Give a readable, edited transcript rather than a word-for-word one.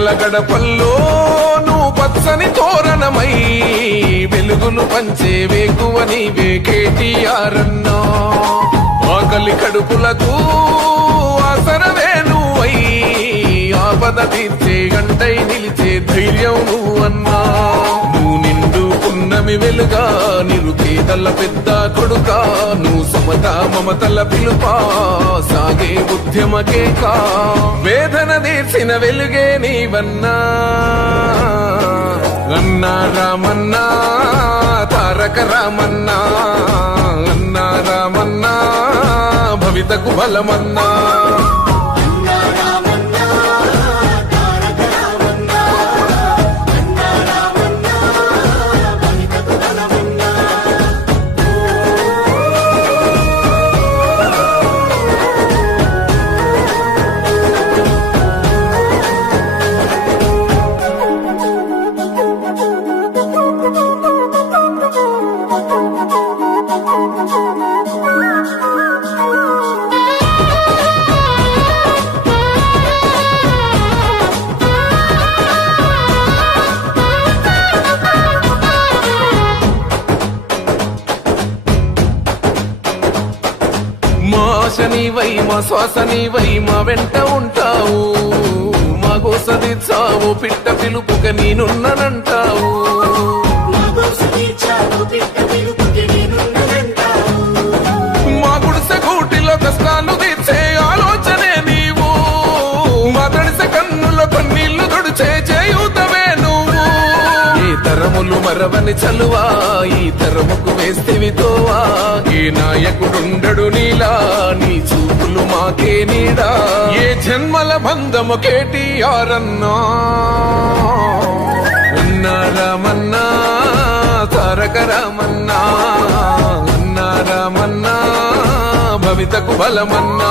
పేదల గడపల్లో నువ్వు పచ్చని తోరణమై వెలుగులు పంచే వేకువ నీవే కేటీఆర్ అన్నా. ఆకలి కడుపులకు ఆసరవే నువ్వై ఆపద తీర్చే గంటై నిలిచే ధైర్యం నువ్వన్నా. నువ్వు నిండు పున్నమి వెలుగా నిరుపేదల పెద్ద కొడుకా. నువ్వు సమత మమతల పిలుపా సాగే ఉద్యమకేకా. వేదన తీర్చిన వెలుగే నీవన్నా. అన్నా రామన్నా తారక రామన్నా. అన్నా రామన్నా భవితకు బలమన్నా. నీవై మా శ్వాస నీవై మా వెంట ఉంటావు. మా గోస తీర్చావు పిట్ట పిలుపుక నేనున్నానంటావు. మా గుడిసె గూటిలో కష్టాలు తీర్చే ఆలోచనే నీవు. మా తడిసె కన్నులో కన్నీళ్లు తుడిచే చేయూతవే నువ్వు. ఈ తరములు మరవని చలువా ఈ తరముకు వేస్తేవి తోవా. ఏ నాయకుడుండడు నీలా నీ చూపులు మాకే నీడా. ఏ జన్మల బంధము కేటీఆర్ అన్నా. అన్నా రామన్నా తారక రామన్నా. అన్నా రామన్నా భవితకు బలమన్నా.